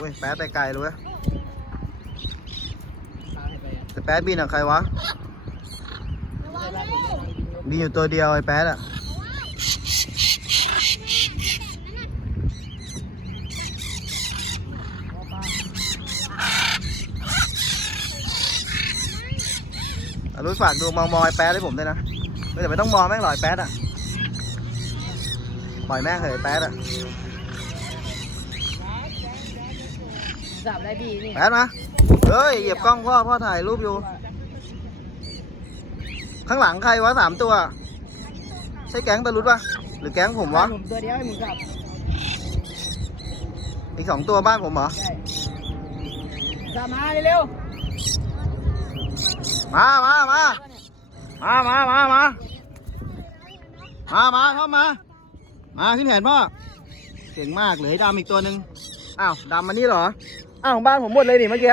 เว้ยแป๊ดไปไกลเลยเว้ยตายไปอะแต่แป๊ดบินกับใครวะไม่ได้ไปเลยบินอยู่ตัวเดียวไอ้แป๊ดอะอารุณฝากดูมองมองไอ้แป๊ดให้ผมด้วยนะเฮ้ยแต่ไม่ต้องมองแม่งหรอกไอ้แป๊ดอะปล่อยแม่งเถอะไอ้แป๊ดอะ จับได้ดีนี่แป๊ดมาเฮ้ยเหยียบกล้องพ่อพ่อถ่ายรูปอยู่ ข้างหลังใครวะสามตัว ใช่แก๊งตะลุดปะหรือแก๊งผมวะผมตัวเดียวให้มึงจับอีกสองตัวบ้านผมเหรอใช่จับมาเร็วมามามามามามามามามาเข้ามา มาขึ้นแผนพ่อ เก่งมากเหลือไอ้ดำอีกตัวหนึ่งอ้าวดำมานี่เหรอ อ้าวของบ้านผมหมดเลยนี่เมื่อกี้